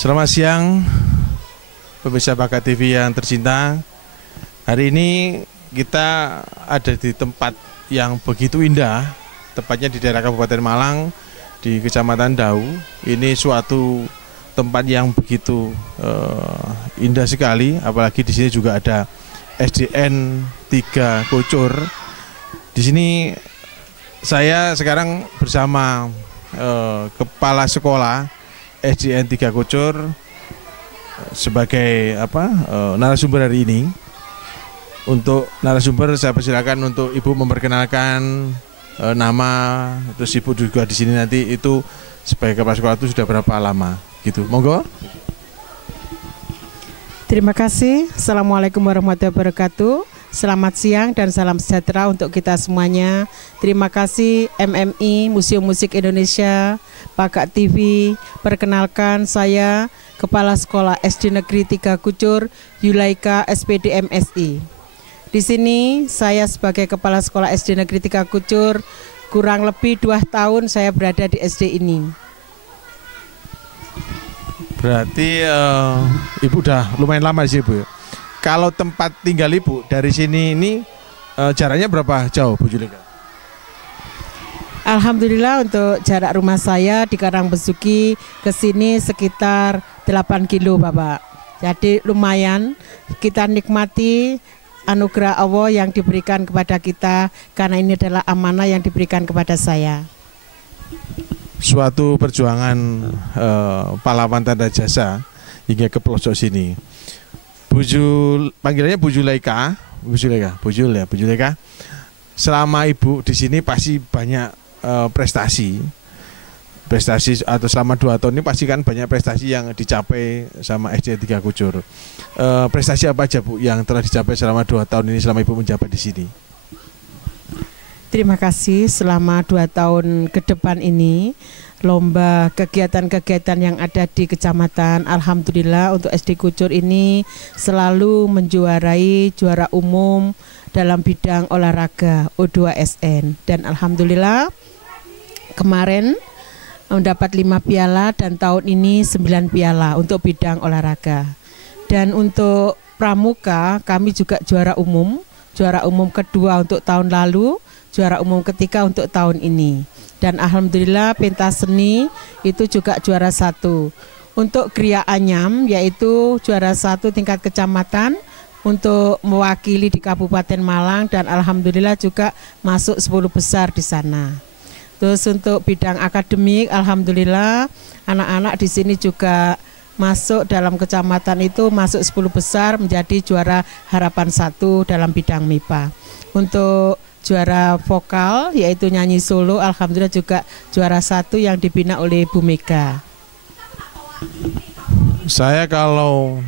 Selamat siang, pemirsa Bakat TV yang tercinta. Hari ini kita ada di tempat yang begitu indah, tepatnya di daerah Kabupaten Malang, di Kecamatan Dau. Ini suatu tempat yang begitu indah sekali, apalagi di sini juga ada SDN 3 Kucur. Di sini saya sekarang bersama kepala sekolah SDN 3 Kucur sebagai narasumber hari ini. Untuk narasumber saya persilakan untuk Ibu memperkenalkan nama, terus Ibu juga di sini nanti itu sebagai kepala sekolah itu sudah berapa lama gitu. Monggo. Terima kasih. Assalamualaikum warahmatullahi wabarakatuh. Selamat siang dan salam sejahtera untuk kita semuanya. Terima kasih MMI, Museum Musik Indonesia, Bakat TV. Perkenalkan saya Kepala Sekolah SD Negeri 3 Kucur, Yulaika SPD MSI. Di sini saya sebagai Kepala Sekolah SD Negeri 3 Kucur, kurang lebih 2 tahun saya berada di SD ini. Berarti Ibu udah lumayan lama sih Bu. Kalau tempat tinggal Ibu dari sini ini jaraknya berapa jauh Bu Julika? Alhamdulillah untuk jarak rumah saya di Karangbesuki ke sini sekitar 8 kilo Bapak. Jadi lumayan kita nikmati anugerah Allah yang diberikan kepada kita karena ini adalah amanah yang diberikan kepada saya. Suatu perjuangan pahlawan tanda jasa hingga ke pelosok sini. Panggilannya Bu Julika, Bu Julika. Selama Ibu di sini pasti banyak prestasi atau selama 2 tahun ini pasti kan banyak prestasi yang dicapai sama SDN 3 Kucur. Prestasi apa aja Bu yang telah dicapai selama 2 tahun ini selama Ibu menjabat di sini? Terima kasih. Selama 2 tahun ke depan ini lomba kegiatan-kegiatan yang ada di kecamatan, alhamdulillah untuk SD Kucur ini selalu menjuarai juara umum dalam bidang olahraga U2SN, dan alhamdulillah kemarin mendapat 5 piala dan tahun ini 9 piala untuk bidang olahraga. Dan untuk pramuka kami juga juara umum kedua untuk tahun lalu, juara umum ketiga untuk tahun ini. Dan alhamdulillah pentas seni itu juga juara 1. Untuk Gria Anyam yaitu juara 1 tingkat kecamatan untuk mewakili di Kabupaten Malang, dan alhamdulillah juga masuk 10 besar di sana. Terus untuk bidang akademik alhamdulillah anak-anak di sini juga masuk dalam kecamatan itu masuk 10 besar menjadi juara harapan 1 dalam bidang MIPA. Untuk juara vokal yaitu nyanyi solo alhamdulillah juga juara 1 yang dibina oleh Bu Mega. Saya kalau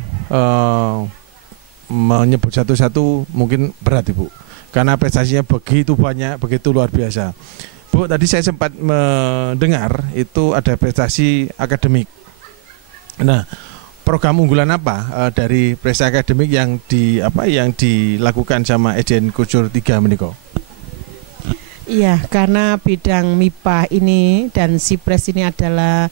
menyebut satu-satu mungkin berat Ibu, karena prestasinya begitu banyak, begitu luar biasa. Bu, tadi saya sempat mendengar itu ada prestasi akademik. Nah, program unggulan apa dari prestasi akademik yang dilakukan sama SDN Kucur 3 meniko? Iya, karena bidang MIPA ini dan Sipres ini adalah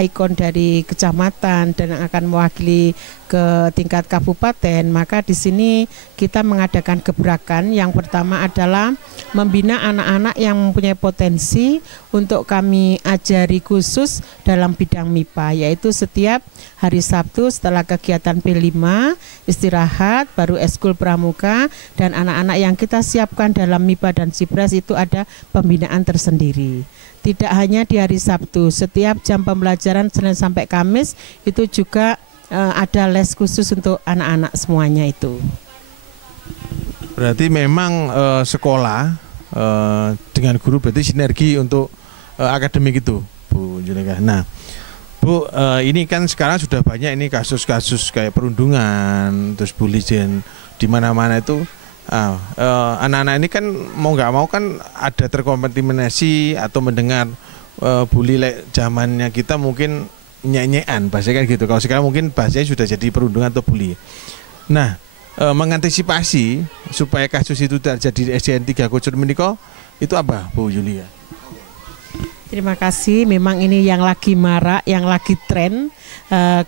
ikon dari kecamatan dan akan mewakili ke tingkat kabupaten, maka di sini kita mengadakan gebrakan. Yang pertama adalah membina anak-anak yang mempunyai potensi untuk kami ajari khusus dalam bidang MIPA, yaitu setiap hari Sabtu setelah kegiatan P5 istirahat baru eskul pramuka, dan anak-anak yang kita siapkan dalam MIPA dan Sipres itu ada pembinaan tersendiri. Tidak hanya di hari Sabtu, setiap jam pembelajaran Senin sampai Kamis itu juga ada les khusus untuk anak-anak semuanya itu. Berarti memang sekolah dengan guru berarti sinergi untuk akademik itu, Bu Julika. Nah, Bu, ini kan sekarang sudah banyak ini kasus-kasus kayak perundungan, terus bullying di mana-mana itu. Anak-anak ini kan mau nggak mau kan ada terkontaminasi atau mendengar bully zamannya kita mungkin nyanyian bahasanya kan gitu. Kalau sekarang mungkin bahasanya sudah jadi perundungan atau bully. Nah, mengantisipasi supaya kasus itu tidak jadi SDN 3 Kucur meniko itu apa Bu Yulia? Terima kasih. Memang ini yang lagi marak, yang lagi tren.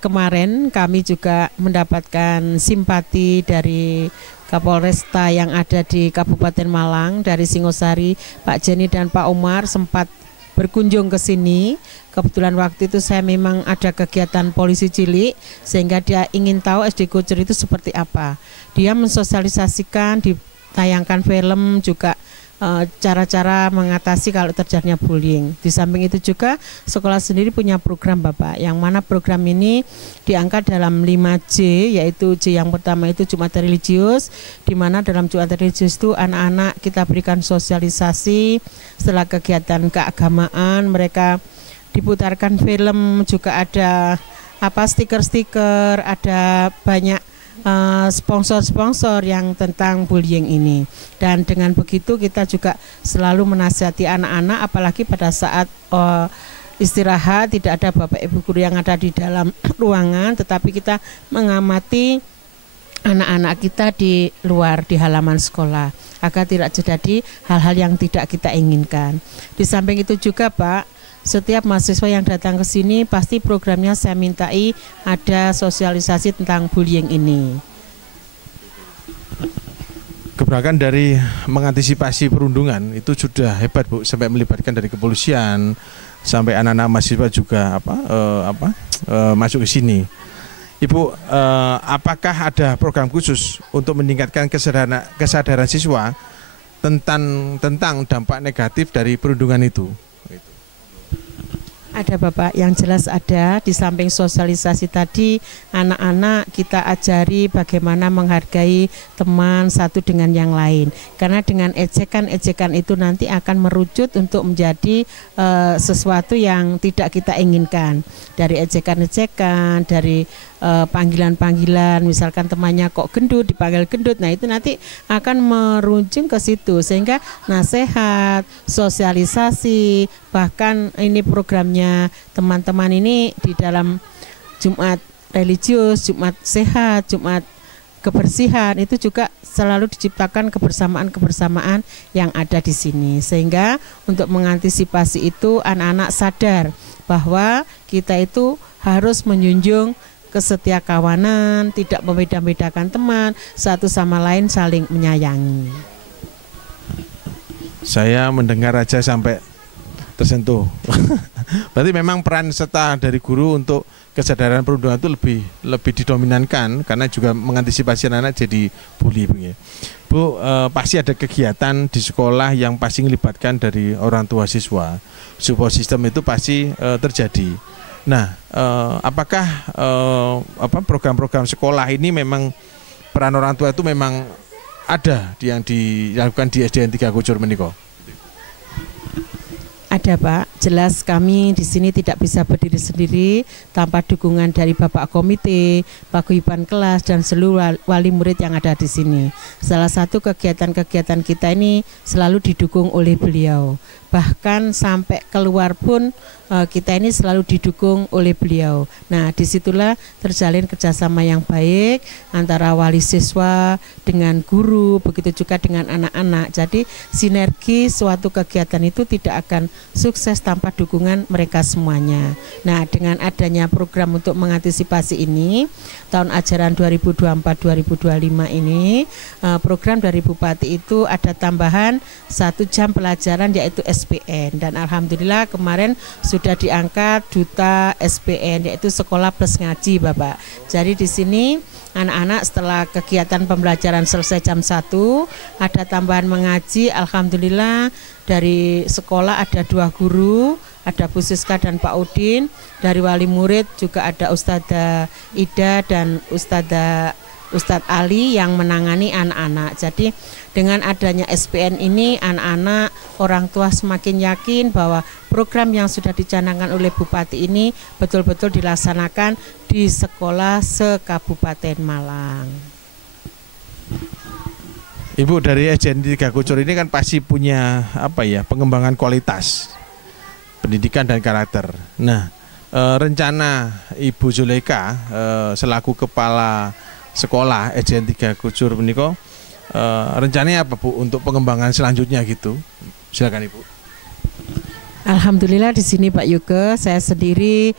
Kemarin kami juga mendapatkan simpati dari Kapolresta yang ada di Kabupaten Malang, dari Singosari. Pak Jenny dan Pak Umar sempat berkunjung ke sini. Kebetulan waktu itu saya memang ada kegiatan polisi cilik, sehingga dia ingin tahu SD Kucur itu seperti apa. Dia mensosialisasikan, ditayangkan film juga, cara-cara mengatasi kalau terjadinya bullying. Di samping itu juga sekolah sendiri punya program Bapak, yang mana program ini diangkat dalam 5J, yaitu J yang pertama itu Jumat religius, di mana dalam Jumat religius itu anak-anak kita berikan sosialisasi. Setelah kegiatan keagamaan mereka diputarkan film, juga ada stiker-stiker, ada banyak sponsor-sponsor yang tentang bullying ini. Dan dengan begitu kita juga selalu menasihati anak-anak, apalagi pada saat istirahat tidak ada bapak ibu guru yang ada di dalam ruangan, tetapi kita mengamati anak-anak kita di luar, di halaman sekolah, agar tidak terjadi hal-hal yang tidak kita inginkan. Di samping itu juga Pak, setiap mahasiswa yang datang ke sini pasti programnya saya mintai ada sosialisasi tentang bullying ini. Gebrakan dari mengantisipasi perundungan itu sudah hebat Bu, sampai melibatkan dari kepolisian sampai anak-anak mahasiswa juga masuk ke sini. Ibu, apakah ada program khusus untuk meningkatkan kesadaran siswa tentang dampak negatif dari perundungan itu? Ada Bapak, yang jelas ada. Di samping sosialisasi tadi, anak-anak kita ajari bagaimana menghargai teman satu dengan yang lain. Karena dengan ejekan-ejekan itu nanti akan merucut untuk menjadi sesuatu yang tidak kita inginkan. Dari ejekan-ejekan, dari panggilan-panggilan, misalkan temannya kok gendut, dipanggil gendut, nah itu nanti akan meruncing ke situ, sehingga nasihat, sosialisasi, bahkan ini programnya teman-teman ini di dalam Jumat religius, Jumat sehat, Jumat kebersihan, itu juga selalu diciptakan kebersamaan-kebersamaan yang ada di sini, sehingga untuk mengantisipasi itu anak-anak sadar bahwa kita itu harus menjunjung kesetiakawanan, tidak membeda-bedakan teman, satu sama lain saling menyayangi. Saya mendengar aja sampai tersentuh. Berarti memang peran serta dari guru untuk kesadaran perundungan itu lebih didominankan, karena juga mengantisipasi anak-anak jadi bully. Bu, pasti ada kegiatan di sekolah yang pasti melibatkan dari orang tua siswa. Support system itu pasti terjadi. Nah, apakah program-program sekolah ini memang peran orang tua itu memang ada yang dilakukan di SDN 3 Kucur meniko? Ada Pak, jelas kami di sini tidak bisa berdiri sendiri tanpa dukungan dari Bapak Komite, Paguyuban kelas, dan seluruh wali murid yang ada di sini. Salah satu kegiatan-kegiatan kita ini selalu didukung oleh beliau. Bahkan sampai keluar pun kita ini selalu didukung oleh beliau. Nah, disitulah terjalin kerjasama yang baik antara wali siswa dengan guru, begitu juga dengan anak-anak. Jadi sinergi suatu kegiatan itu tidak akan sukses tanpa dukungan mereka semuanya. Nah, dengan adanya program untuk mengantisipasi ini, tahun ajaran 2024-2025 ini, program dari Bupati itu ada tambahan 1 jam pelajaran, yaitu SPN, dan alhamdulillah kemarin sudah diangkat duta SPN, yaitu sekolah plus ngaji Bapak. Jadi di sini anak-anak setelah kegiatan pembelajaran selesai jam 1 ada tambahan mengaji. Alhamdulillah dari sekolah ada 2 guru, ada Bu Siska dan Pak Udin. Dari wali murid juga ada Ustadzah Ida dan Ustadz Ali yang menangani anak-anak. Jadi dengan adanya SPN ini, anak-anak, orang tua semakin yakin bahwa program yang sudah dicanangkan oleh Bupati ini betul-betul dilaksanakan di sekolah se-Kabupaten Malang. Ibu, dari SDN 3 Kucur ini kan pasti punya pengembangan kualitas pendidikan dan karakter. Nah, rencana Ibu Zuleka selaku kepala sekolah SDN 3 Kucur meniko, rencananya apa Bu untuk pengembangan selanjutnya gitu? Silakan Ibu. Alhamdulillah di sini Pak Yuke, saya sendiri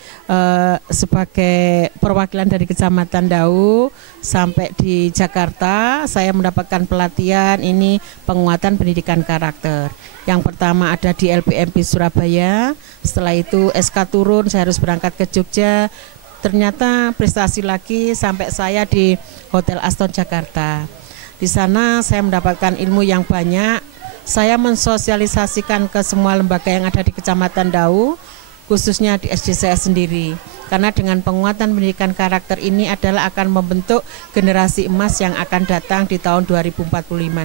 sebagai perwakilan dari Kecamatan Dau sampai di Jakarta, saya mendapatkan pelatihan ini penguatan pendidikan karakter. Yang pertama ada di LPMP Surabaya, setelah itu SK turun, saya harus berangkat ke Jogja. Ternyata prestasi lagi sampai saya di Hotel Aston Jakarta. Di sana saya mendapatkan ilmu yang banyak. Saya mensosialisasikan ke semua lembaga yang ada di Kecamatan Dau, khususnya di SD saya sendiri. Karena dengan penguatan pendidikan karakter ini adalah akan membentuk generasi emas yang akan datang di tahun 2045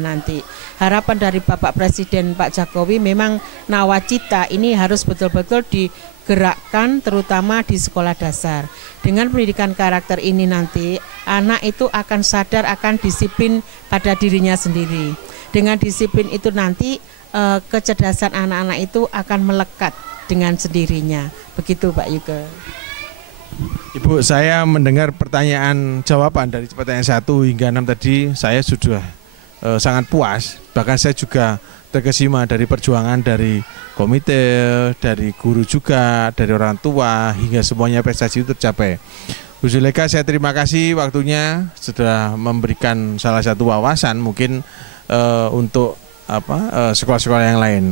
nanti. Harapan dari Bapak Presiden Pak Jokowi memang nawacita ini harus betul-betul digerakkan terutama di sekolah dasar. Dengan pendidikan karakter ini nanti anak itu akan sadar akan disiplin pada dirinya sendiri. Dengan disiplin itu nanti kecerdasan anak-anak itu akan melekat dengan sendirinya. Begitu Pak Yuke. Ibu, saya mendengar pertanyaan jawaban dari pertanyaan 1 hingga 6 tadi, saya sudah sangat puas. Bahkan saya juga terkesima dari perjuangan dari komite, dari guru juga, dari orang tua, hingga semuanya prestasi itu tercapai. Bu Zuleka, saya terima kasih waktunya sudah memberikan salah satu wawasan mungkin untuk sekolah-sekolah yang lain.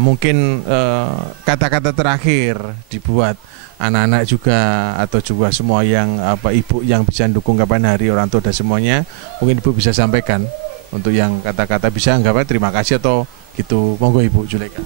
Mungkin kata-kata terakhir dibuat anak-anak juga atau juga semua yang ibu yang bisa dukung kapan hari orang tua dan semuanya, mungkin ibu bisa sampaikan untuk yang kata-kata bisa anggapnya terima kasih atau gitu. Monggo Ibu Zuleka.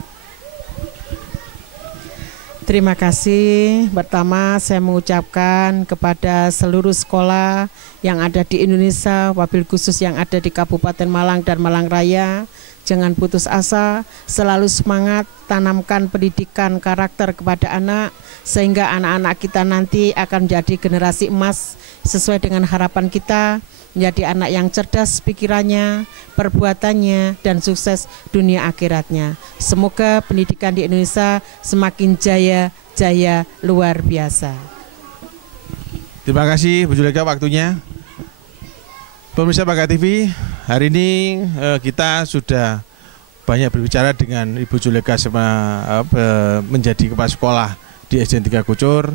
Terima kasih. Pertama saya mengucapkan kepada seluruh sekolah yang ada di Indonesia, wabil khusus yang ada di Kabupaten Malang dan Malang Raya, jangan putus asa, selalu semangat, tanamkan pendidikan karakter kepada anak, sehingga anak-anak kita nanti akan menjadi generasi emas sesuai dengan harapan kita, menjadi anak yang cerdas pikirannya, perbuatannya, dan sukses dunia akhiratnya. Semoga pendidikan di Indonesia semakin jaya luar biasa. Terima kasih Bu Zuleka waktunya. Pemirsa Paga TV, hari ini kita sudah banyak berbicara dengan Ibu Zuleka menjadi kepala sekolah di SDN 3 Kucur.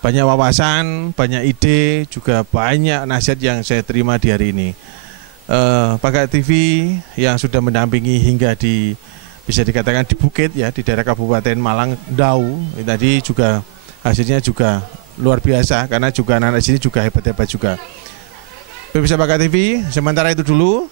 Banyak wawasan, banyak ide, juga banyak nasihat yang saya terima di hari ini. Paga TV yang sudah mendampingi hingga bisa dikatakan di Bukit ya, di daerah Kabupaten Malang, Dau, tadi juga hasilnya juga luar biasa karena juga anak-anak sini juga hebat-hebat juga. Pemirsa Paga TV, sementara itu dulu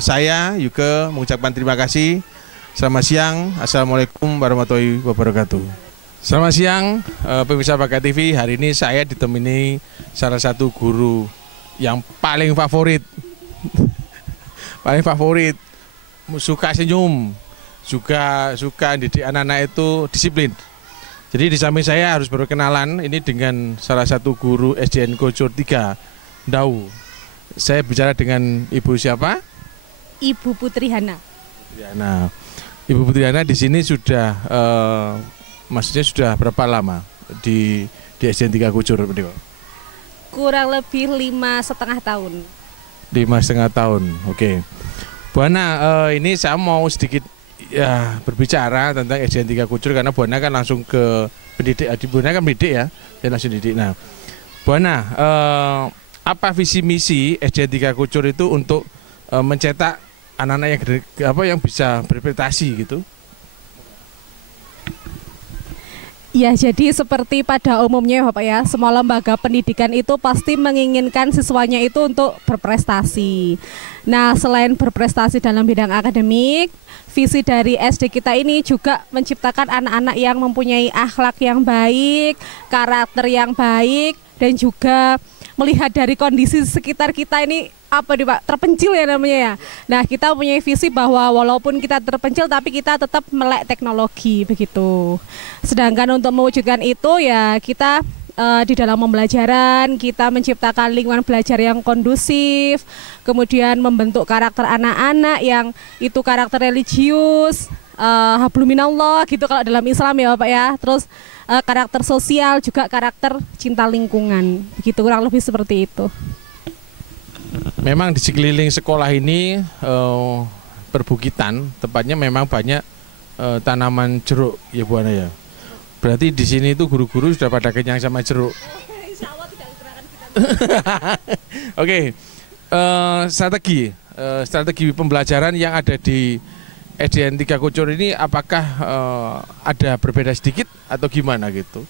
saya Yuke mengucapkan terima kasih. Selamat siang, Assalamualaikum warahmatullahi wabarakatuh. Selamat siang, pemirsa Paga TV. Hari ini saya ditemani salah satu guru yang paling favorit, suka senyum, juga suka didik anak-anak itu disiplin. Jadi di samping saya harus berkenalan ini dengan salah satu guru SDN Kucur 3 Dau. Saya bicara dengan Ibu siapa? Ibu Putri Hana. Ibu Putri Hana di sini sudah maksudnya sudah berapa lama di SDN 3 Kucur? Kurang lebih 5,5 tahun. 5,5 tahun, oke. Bu Hana, ini saya mau sedikit ya berbicara tentang SDN 3 Kucur karena Bu Hana kan langsung ke pendidik, Bu Hana kan pendidik ya, dan langsung didik. Nah, Bu Hana, apa visi misi SDN 3 Kucur itu untuk mencetak anak-anak yang bisa berprestasi gitu? Ya, jadi seperti pada umumnya Bapak ya, semua lembaga pendidikan itu pasti menginginkan siswanya itu untuk berprestasi. Nah, selain berprestasi dalam bidang akademik, visi dari SD kita ini juga menciptakan anak-anak yang mempunyai akhlak yang baik, karakter yang baik, dan juga melihat dari kondisi sekitar kita ini Pak, terpencil ya namanya ya. Nah, kita punya visi bahwa walaupun kita terpencil tapi kita tetap melek teknologi begitu. Sedangkan untuk mewujudkan itu ya kita di dalam pembelajaran kita menciptakan lingkungan belajar yang kondusif, kemudian membentuk karakter anak-anak yang itu karakter religius, habluminallah gitu kalau dalam Islam ya Bapak ya. Terus karakter sosial juga karakter cinta lingkungan. Begitu kurang lebih seperti itu. Memang di sekeliling sekolah ini perbukitan, tempatnya memang banyak tanaman jeruk ya Bu Hana ya. Berarti di sini itu guru-guru sudah pada kenyang sama jeruk. Oke, strategi pembelajaran yang ada di SDN 3 Kucur ini apakah ada berbeda sedikit atau gimana gitu?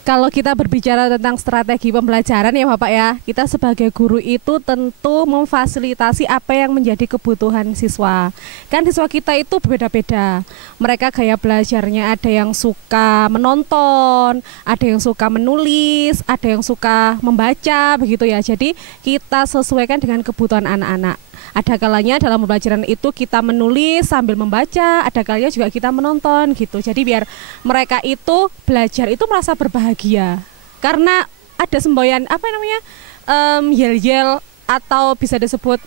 Kalau kita berbicara tentang strategi pembelajaran ya Bapak ya, kita sebagai guru itu tentu memfasilitasi apa yang menjadi kebutuhan siswa. Kan siswa kita itu berbeda-beda. Mereka gaya belajarnya ada yang suka menonton, ada yang suka menulis, ada yang suka membaca begitu ya. Jadi kita sesuaikan dengan kebutuhan anak-anak. Ada kalanya dalam pembelajaran itu kita menulis sambil membaca, ada kalanya juga kita menonton gitu. Jadi biar mereka itu belajar itu merasa berbahagia. Karena ada semboyan apa namanya? Yel-yel atau bisa disebut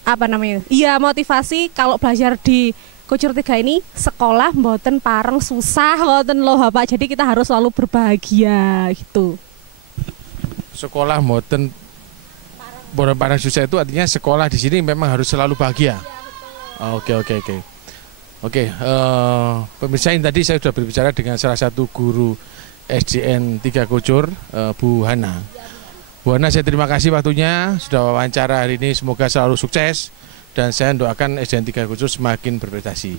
apa namanya? Iya, motivasi kalau belajar di Kucur 3 ini sekolah mboten pareng susah mboten loh Bapak. Jadi kita harus selalu berbahagia gitu. Sekolah mboten barang susah itu artinya sekolah di sini memang harus selalu bahagia. Oke. Pemirsa, ini tadi saya sudah berbicara dengan salah satu guru SDN 3 Kucur, Bu Hana. Bu Hana, saya terima kasih waktunya sudah wawancara hari ini. Semoga selalu sukses dan saya doakan SDN 3 Kucur semakin berprestasi.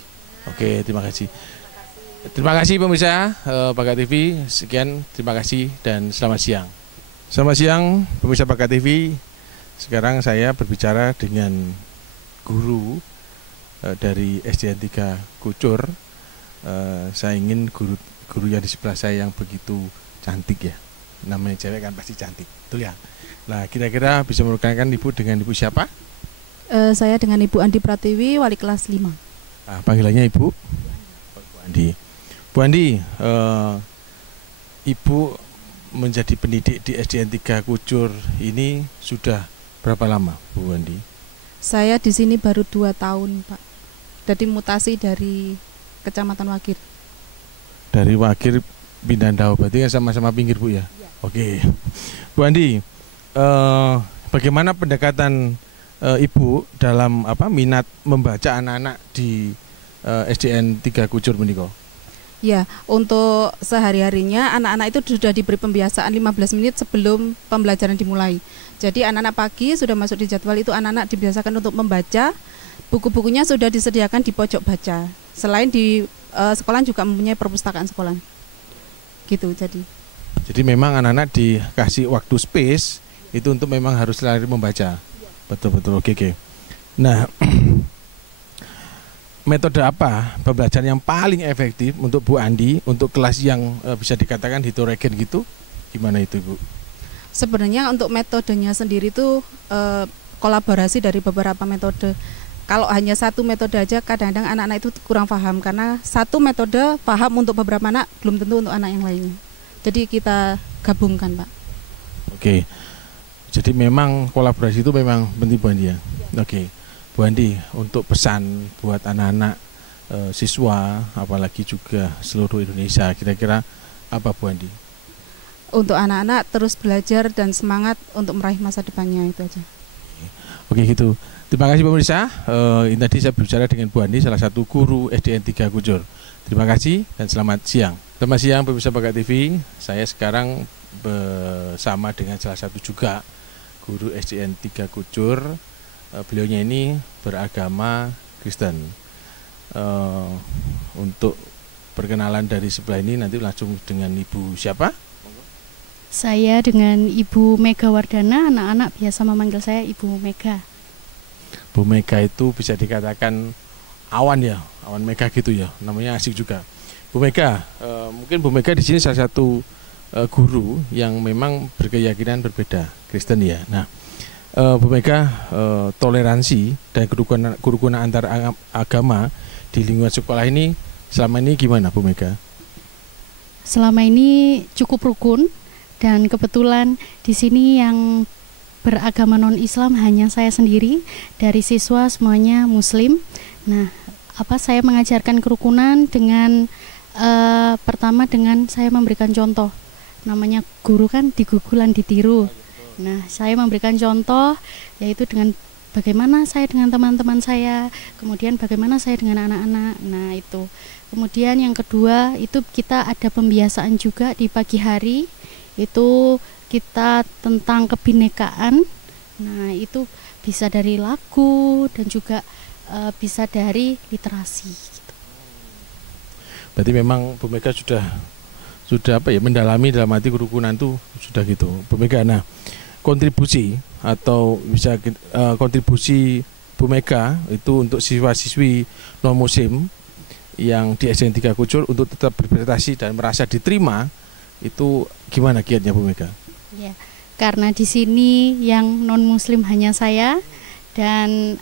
Oke, terima kasih. Terima kasih pemirsa Bakat TV. Sekian, terima kasih dan selamat siang. Selamat siang pemirsa Bakat TV. Sekarang saya berbicara dengan guru dari SDN 3 Kucur. Saya ingin guru yang di sebelah saya yang begitu cantik ya. Namanya cewek kan pasti cantik, betul ya? Nah, kira-kira bisa memperkenalkan Ibu dengan Ibu siapa? Saya dengan Ibu Andi Pratiwi, wali kelas 5. Panggilannya Ibu? Bu Andi. Bu Andi, Ibu menjadi pendidik di SDN 3 Kucur ini sudah berapa lama, Bu Andi? Saya di sini baru 2 tahun, Pak. Jadi mutasi dari Kecamatan Wagir. Dari Wagir pindah Ndau, berarti kan sama-sama pinggir Bu ya? Oke. Bu Andi, bagaimana pendekatan Ibu dalam minat membaca anak-anak di SDN 3 Kucur menika? Ya, untuk sehari-harinya anak-anak itu sudah diberi pembiasaan 15 menit sebelum pembelajaran dimulai. Jadi anak-anak pagi sudah masuk di jadwal itu anak-anak dibiasakan untuk membaca. Buku-bukunya sudah disediakan di pojok baca. Selain di sekolah juga mempunyai perpustakaan sekolah. Gitu jadi. Jadi memang anak-anak dikasih waktu space itu untuk memang harus lari membaca. Betul-betul, oke. Nah, metode apa pembelajaran yang paling efektif untuk Bu Andi untuk kelas yang bisa dikatakan heterogen gitu? Gimana itu, Bu? Sebenarnya untuk metodenya sendiri itu kolaborasi dari beberapa metode. Kalau hanya satu metode aja kadang-kadang anak-anak itu kurang paham karena satu metode paham untuk beberapa anak belum tentu untuk anak yang lainnya. Jadi kita gabungkan, Pak. Oke. Jadi memang kolaborasi itu memang penting, Bu Andi ya. Oke. Bu Andi, untuk pesan buat anak-anak siswa, apalagi juga seluruh Indonesia, kira-kira apa, Bu Andi? Untuk anak-anak terus belajar dan semangat untuk meraih masa depannya, itu aja. Oke gitu. Terima kasih pemirsa. Ini tadi saya berbicara dengan Bu Andi, salah satu guru SDN 3 Kucur. Terima kasih dan selamat siang. Selamat siang pemirsa Bakat TV. Saya sekarang bersama dengan salah satu juga guru SDN 3 Kucur. Beliaunya ini beragama Kristen. Untuk perkenalan dari sebelah ini nanti langsung dengan Ibu siapa? Saya dengan Ibu Mega Wardana, anak-anak biasa memanggil saya Ibu Mega. Bu Mega itu bisa dikatakan awan ya, awan Mega gitu ya, namanya asik juga. Bu Mega, mungkin Bu Mega di sini salah satu guru yang memang berkeyakinan berbeda, Kristen ya. Nah, Bu Mega, toleransi dan kerukunan antar agama di lingkungan sekolah ini selama ini gimana, Bu Mega? Selama ini cukup rukun dan kebetulan di sini yang beragama non-Islam hanya saya sendiri, dari siswa semuanya Muslim. Nah, saya mengajarkan kerukunan dengan pertama dengan saya memberikan contoh. Namanya guru kan digugulan ditiru. Nah, saya memberikan contoh yaitu dengan bagaimana saya dengan teman-teman saya, kemudian bagaimana saya dengan anak-anak. Nah itu. Kemudian yang kedua itu kita ada pembiasaan juga di pagi hari, itu kita tentang kebinekaan. Nah itu bisa dari lagu dan juga bisa dari literasi gitu. Berarti memang Bu Mega sudah apa ya, mendalami dalam arti kerukunan itu sudah gitu Bu Mega. Nah, kontribusi atau bisa kontribusi Bu Mega itu untuk siswa-siswi non muslim yang di SDN 3 Kucur untuk tetap berprestasi dan merasa diterima, itu gimana kiatnya Bu Mega? Ya, karena di sini yang non muslim hanya saya dan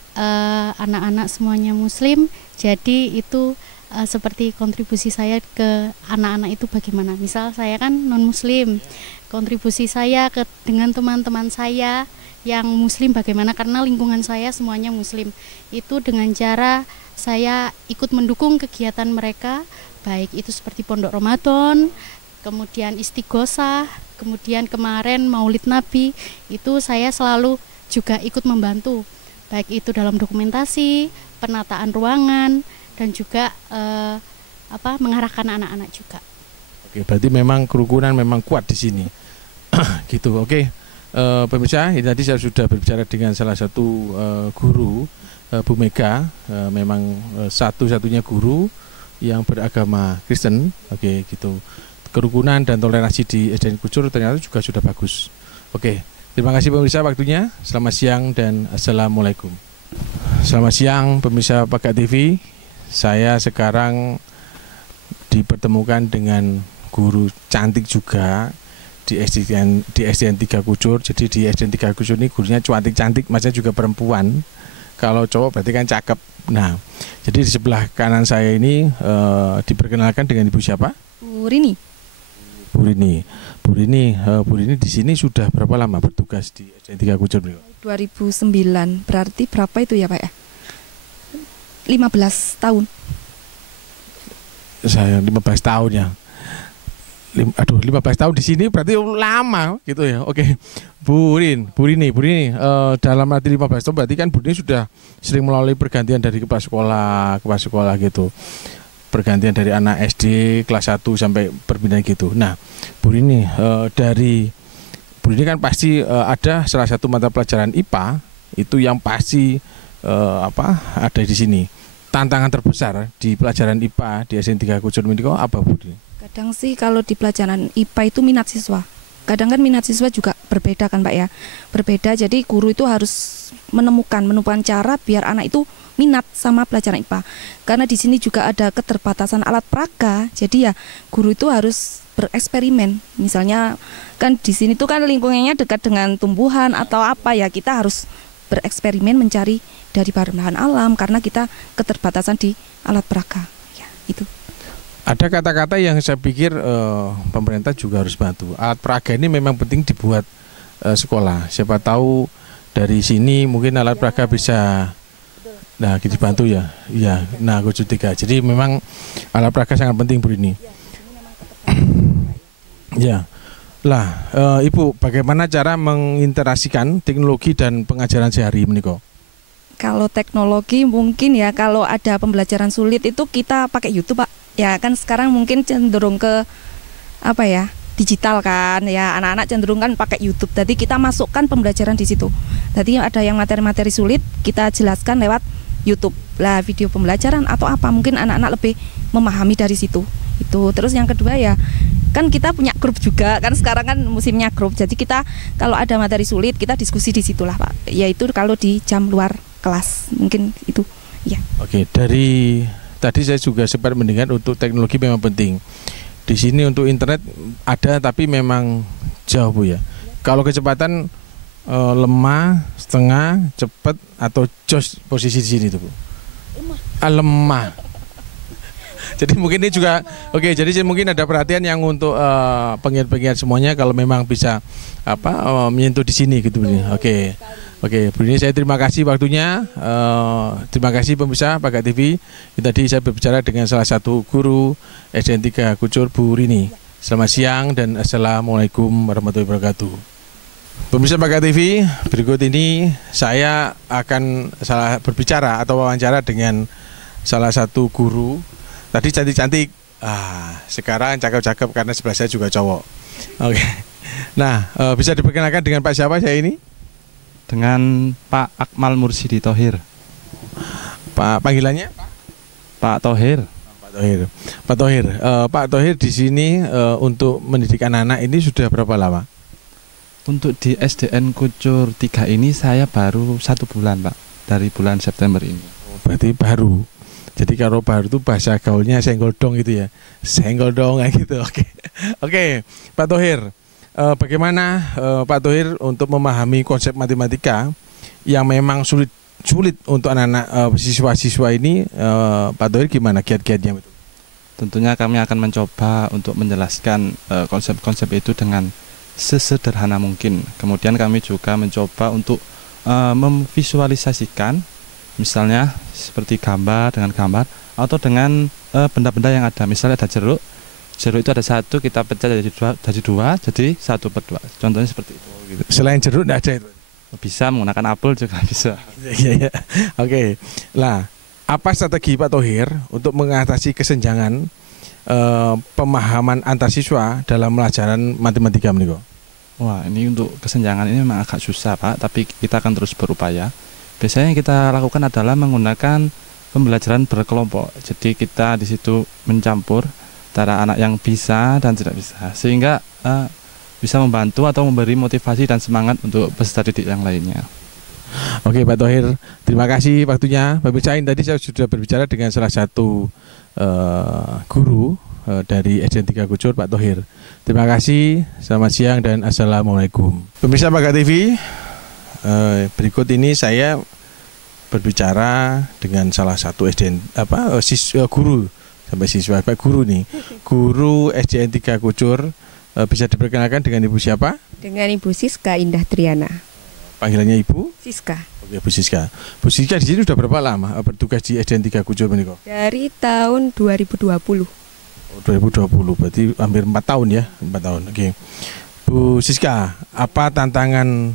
anak-anak semuanya muslim, jadi itu seperti kontribusi saya ke anak-anak itu bagaimana. Misal saya kan non muslim, kontribusi saya dengan teman-teman saya yang muslim bagaimana, karena lingkungan saya semuanya muslim. Itu dengan cara saya ikut mendukung kegiatan mereka, baik itu seperti Pondok Ramadan, kemudian Istighosah, kemudian kemarin Maulid Nabi, itu saya selalu juga ikut membantu, baik itu dalam dokumentasi, penataan ruangan, dan juga mengarahkan anak-anak juga. Oke, berarti memang kerukunan memang kuat di sini. Gitu, oke. Pemirsa, ini tadi saya sudah berbicara dengan salah satu guru Bu Mega, memang satu-satunya guru yang beragama Kristen, oke gitu. Kerukunan dan toleransi di SDN Kucur ternyata juga sudah bagus. Oke, terima kasih pemirsa waktunya. Selamat siang dan assalamualaikum. Selamat siang pemirsa Pagat TV. Saya sekarang dipertemukan dengan guru cantik juga di SDN 3 Kucur. Jadi di SDN 3 Kucur ini gurunya cantik-cantik, maksudnya juga perempuan. Kalau cowok berarti kan cakep. Nah, jadi di sebelah kanan saya ini diperkenalkan dengan Ibu siapa? Bu Rini. Bu Rini di sini sudah berapa lama bertugas di SDN 3 Kucur? 2009, berarti berapa itu ya Pak ya? 15 tahun. Saya 15 tahun ya. 15 tahun di sini berarti lama gitu ya. Oke. Bu Rini, dalam arti 15 tahun berarti kan Bu Rini sudah sering melalui pergantian dari kepala sekolah gitu. Pergantian dari anak SD kelas 1 sampai perpindahan gitu. Nah, Bu Rini dari Bu Rini kan pasti ada salah satu mata pelajaran IPA itu yang pasti ada di sini. Tantangan terbesar di pelajaran IPA di SDN 3 Kucur ini apa Bu Rini? Kadang sih kalau di pelajaran IPA itu minat siswa. Kadang kan minat siswa juga berbeda kan Pak ya. Berbeda, jadi guru itu harus menemukan cara biar anak itu minat sama pelajaran IPA. Karena di sini juga ada keterbatasan alat peraga. Jadi ya guru itu harus bereksperimen. Misalnya kan di sini tuh kan lingkungannya dekat dengan tumbuhan atau apa ya, kita harus bereksperimen mencari dari bahan alam karena kita keterbatasan di alat peraga. Ya, itu. Ada kata-kata yang saya pikir pemerintah juga harus bantu. Alat peraga ini memang penting dibuat sekolah. Siapa tahu dari sini mungkin alat peraga bisa dibantu ya. Iya, nah Kucur 3. Jadi memang alat peraga sangat penting Bu Rini. Ya. Lah, Ibu, bagaimana cara menginterasikan teknologi dan pengajaran sehari meniko? Kalau teknologi mungkin ya, kalau ada pembelajaran sulit itu kita pakai YouTube Pak. Ya kan sekarang mungkin cenderung ke digital kan ya, anak-anak cenderung kan pakai YouTube. Jadi kita masukkan pembelajaran di situ. Jadi ada yang materi-materi sulit kita jelaskan lewat YouTube lah, video pembelajaran atau apa, mungkin anak-anak lebih memahami dari situ. Itu. Terus yang kedua ya, kan kita punya grup juga kan, sekarang kan musimnya grup. Jadi kita kalau ada materi sulit kita diskusi di situlah Pak. Yaitu kalau di jam luar kelas mungkin itu. Ya. Oke, dari tadi saya juga sempat mendengar untuk teknologi memang penting. Di sini untuk internet ada tapi memang jauh Bu ya. Kalau kecepatan lemah, setengah, cepat atau jos posisi di sini tuh Bu? Lemah. Jadi mungkin ini juga jadi mungkin ada perhatian yang untuk pengiat-pengiat semuanya kalau memang bisa menyentuh di sini gitu Bu. Oke, Bu Rini, saya terima kasih waktunya. Terima kasih pemirsa Pagat TV. Tadi saya berbicara dengan salah satu guru SDN 3 Kucur, Bu Rini. Selamat siang dan assalamualaikum warahmatullahi wabarakatuh. Pemirsa Bakat TV, berikut ini saya akan berbicara atau wawancara dengan salah satu guru. Tadi cantik-cantik, sekarang cakep-cakep karena sebelah saya juga cowok. Oke. Nah, bisa diperkenalkan dengan Pak siapa saya ini? Dengan Pak Akmal Mursidi Thohir. Pak panggilannya? Pak Thohir. Pak Thohir. Pak Thohir di sini untuk mendidik anak-anak ini sudah berapa lama? Untuk di SDN Kucur 3 ini saya baru 1 bulan, Pak, dari bulan September ini. Berarti baru. Jadi kalau baru itu bahasa gaulnya senggol dong gitu ya. Senggol dong gitu. Oke. Pak Thohir, bagaimana Pak Thohir untuk memahami konsep matematika yang memang sulit untuk anak-anak siswa-siswa ini, Pak Thohir gimana kiat-kiatnya? Tentunya kami akan mencoba untuk menjelaskan konsep-konsep itu dengan sesederhana mungkin. Kemudian kami juga mencoba untuk memvisualisasikan, misalnya seperti gambar dengan gambar atau dengan benda-benda yang ada. Misalnya ada jeruk itu ada 1, kita pecah jadi 2, jadi 1/2. Contohnya seperti itu. Gitu. Selain jeruk tidak ada itu? Bisa menggunakan apel juga bisa. Iya. Oke. Nah, apa strategi Pak Thohir untuk mengatasi kesenjangan pemahaman antar siswa dalam pelajaran matematika meniko? Wah, ini untuk kesenjangan ini memang agak susah, Pak, tapi kita akan terus berupaya. Biasanya yang kita lakukan adalah menggunakan pembelajaran berkelompok. Jadi kita di situ mencampur antara anak yang bisa dan tidak bisa, sehingga bisa membantu atau memberi motivasi dan semangat untuk peserta didik yang lainnya. Oke, Pak Thohir, terima kasih waktunya. Pemirsa, tadi saya sudah berbicara dengan salah satu guru dari SDN 3 Kucur, Pak Thohir. Terima kasih, selamat siang dan assalamualaikum. Pemirsa Bakat TV, berikut ini saya berbicara dengan salah satu SDN guru sampai siswa, Pak guru nih, guru SDN 3 Kucur. Bisa diperkenalkan dengan Ibu siapa? Dengan Ibu Siska Indah Triana. Panggilannya Ibu? Siska. Oke, Bu Siska. Bu Siska di sini sudah berapa lama bertugas di SDN 3 Kucur meniko? Dari tahun 2020. 2020, berarti hampir 4 tahun ya, 4 tahun. Oke. Bu Siska, apa tantangan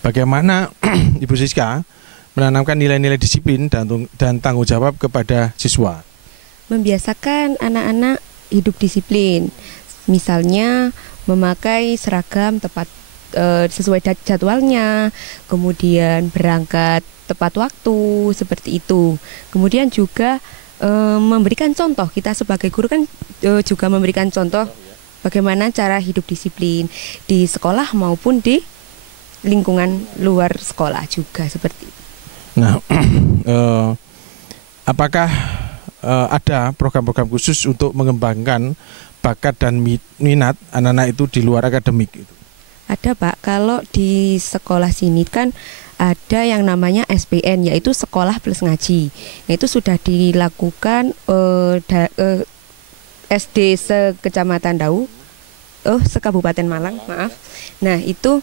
bagaimana Ibu Siska menanamkan nilai-nilai disiplin dan tanggung jawab kepada siswa? Membiasakan anak-anak hidup disiplin, misalnya memakai seragam tepat sesuai jadwalnya, kemudian berangkat tepat waktu, seperti itu. Kemudian juga memberikan contoh, kita sebagai guru kan juga memberikan contoh bagaimana cara hidup disiplin di sekolah maupun di lingkungan luar sekolah juga seperti itu. Nah, apakah ada program-program khusus untuk mengembangkan bakat dan minat anak-anak itu di luar akademik? Ada, Pak. Kalau di sekolah sini kan ada yang namanya SPN, yaitu sekolah plus ngaji. Nah, itu sudah dilakukan SD sekecamatan sekabupaten Malang, maaf. Nah, itu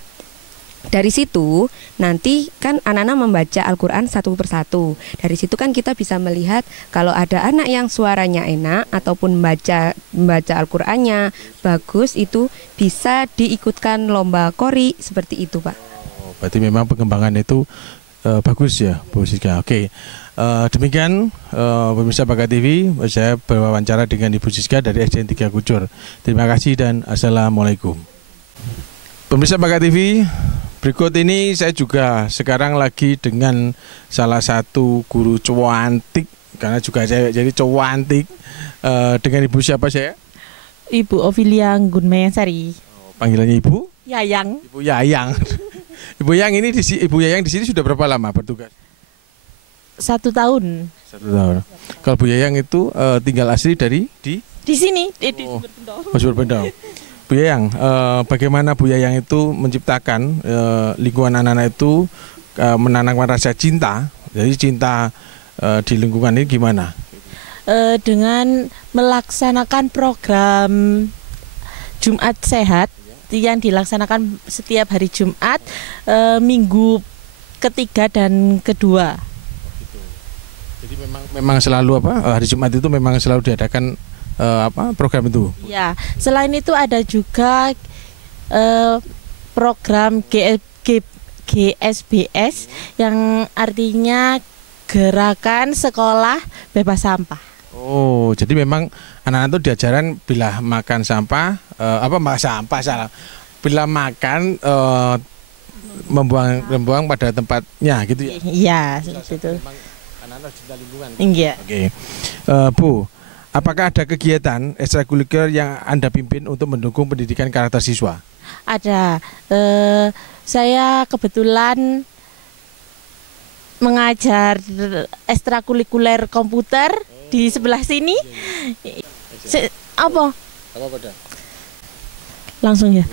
dari situ nanti kan anak-anak membaca Al-Quran satu persatu. Dari situ kan kita bisa melihat kalau ada anak yang suaranya enak ataupun membaca Al-Qurannya bagus, itu bisa diikutkan lomba qori seperti itu, Pak. Berarti memang pengembangan itu bagus ya, Bu Siska. Oke, demikian pemirsa Bakat TV, saya berwawancara dengan Ibu Siska dari SDN 3 Kucur. Terima kasih dan assalamualaikum. Pemirsa Bakat TV, berikut ini saya juga sekarang lagi dengan salah satu guru cantik, karena juga saya jadi cantik. Dengan Ibu siapa saya? Ibu Ovilia Gunmayasari. Panggilannya Ibu? Yayang. Ibu Yayang. Ibu Yayang di sini sudah berapa lama bertugas? 1 tahun. 1 tahun. Kalau Bu Yayang itu tinggal asli dari di sini di Sumber Bendong. Bu Yayang, bagaimana Bu Yayang itu menciptakan lingkungan anak-anak itu menanamkan rasa cinta? Jadi cinta di lingkungan ini gimana? Dengan melaksanakan program Jumat Sehat yang dilaksanakan setiap hari Jumat, minggu ketiga dan kedua. Jadi memang selalu hari Jumat itu memang selalu diadakan program itu. Ya, selain itu ada juga program GSBS yang artinya Gerakan Sekolah Bebas Sampah. Oh, jadi memang anak-anak itu diajaran bila makan sampah, bila makan membuang pada tempatnya gitu ya. Iya, seperti itu. Anak-anak cinta lingkungan. Iya. Oke. Bu, apakah ada kegiatan ekstrakurikuler yang Anda pimpin untuk mendukung pendidikan karakter siswa? Ada. Saya kebetulan mengajar ekstrakurikuler komputer di sebelah sini. Apa? Langsung ya.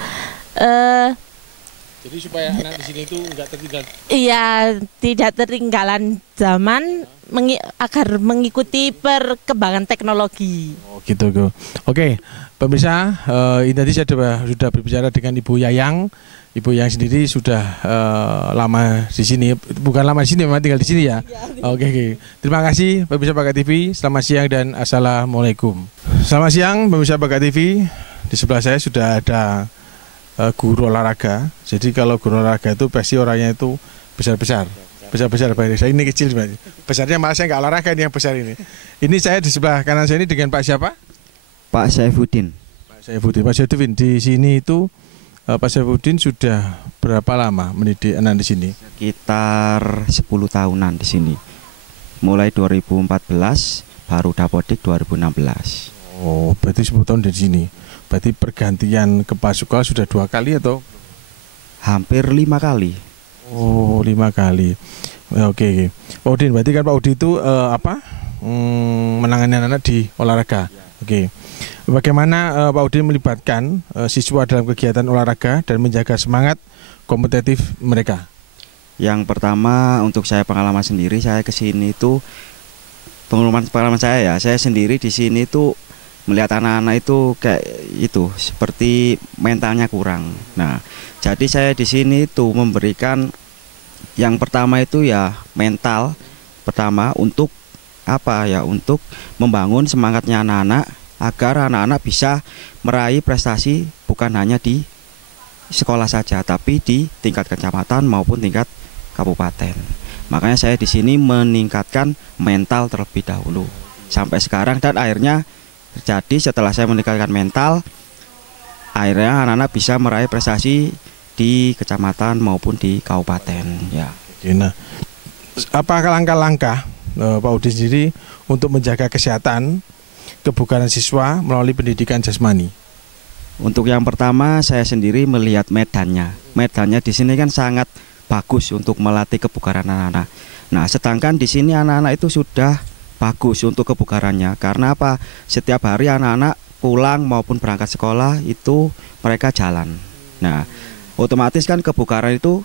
Jadi supaya anak di sini itu enggak tertinggal. Iya, tidak tertinggalan zaman agar mengikuti perkembangan teknologi. Oh gitu. Oke, pemirsa, ini tadi saya sudah berbicara dengan Ibu Yayang. Ibu yang sendiri sudah lama di sini, bukan lama di sini, memang tinggal di sini ya. Oke. Terima kasih pemirsa Bakat TV. Selamat siang dan assalamualaikum. Selamat siang pemirsa Bakat TV. Di sebelah saya sudah ada guru olahraga. Jadi kalau guru olahraga itu pasti orangnya itu besar-besar. Saya ini kecil sebenarnya. Besarnya malah saya nggak olahraga, ini yang besar ini. Ini saya di sebelah kanan saya ini dengan Pak siapa? Pak Saifuddin. Pak Saifuddin di sini itu. Pak Saifuddin sudah berapa lama mendidik anak di sini? Sekitar 10 tahunan di sini. Mulai 2014, baru dapodik 2016. Oh, berarti 10 tahun di sini. Berarti pergantian kepala sekolah sudah 2 kali atau? Hampir 5 kali. Oh, 5 kali. Oke. Pak Udin, berarti kan Pak Udin itu menangani anak-anak di olahraga. Oke. Bagaimana Pak Udin melibatkan siswa dalam kegiatan olahraga dan menjaga semangat kompetitif mereka? Yang pertama, untuk saya pengalaman sendiri, saya kesini itu pengalaman saya ya. Saya sendiri di sini tuh melihat anak-anak itu kayak itu seperti mentalnya kurang. Nah, jadi saya di sini itu memberikan yang pertama itu ya mental pertama untuk apa ya, untuk membangun semangatnya anak-anak agar anak-anak bisa meraih prestasi bukan hanya di sekolah saja, tapi di tingkat kecamatan maupun tingkat kabupaten. Makanya saya di sini meningkatkan mental terlebih dahulu sampai sekarang, dan akhirnya terjadi setelah saya meningkatkan mental, akhirnya anak-anak bisa meraih prestasi di kecamatan maupun di kabupaten. Ya. Nah, apa langkah-langkah Pak Udin sendiri untuk menjaga kesehatan kebugaran siswa melalui pendidikan jasmani? Untuk yang pertama, saya sendiri melihat medannya. Medannya di sini kan sangat bagus untuk melatih kebugaran anak-anak. Nah, sedangkan di sini anak-anak itu sudah bagus untuk kebugarannya. Karena apa? Setiap hari anak-anak pulang maupun berangkat sekolah itu mereka jalan. Nah, otomatis kan kebugaran itu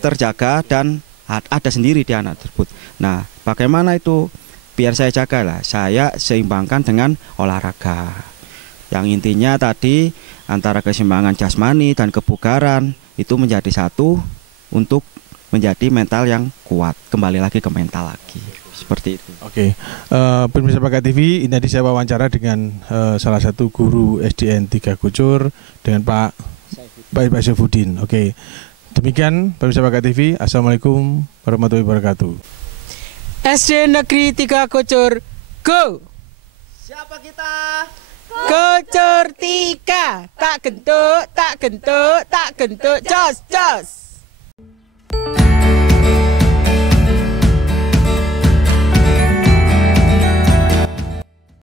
terjaga dan ada sendiri di anak tersebut. Nah, bagaimana itu? Biar saya jaga lah, saya seimbangkan dengan olahraga. Yang intinya tadi antara keseimbangan jasmani dan kebugaran itu menjadi satu untuk menjadi mental yang kuat. Kembali lagi ke mental lagi, seperti itu. Oke, pemirsa Bakat TV, ini tadi saya wawancara dengan salah satu guru SDN 3 Kucur dengan Pak Saifuddin. Oke, demikian pemirsa Bakat TV. Assalamualaikum warahmatullahi wabarakatuh. SD Negeri 3 Kucur, go! Siapa kita? Kucur 3, tak gentuk, jos, jos.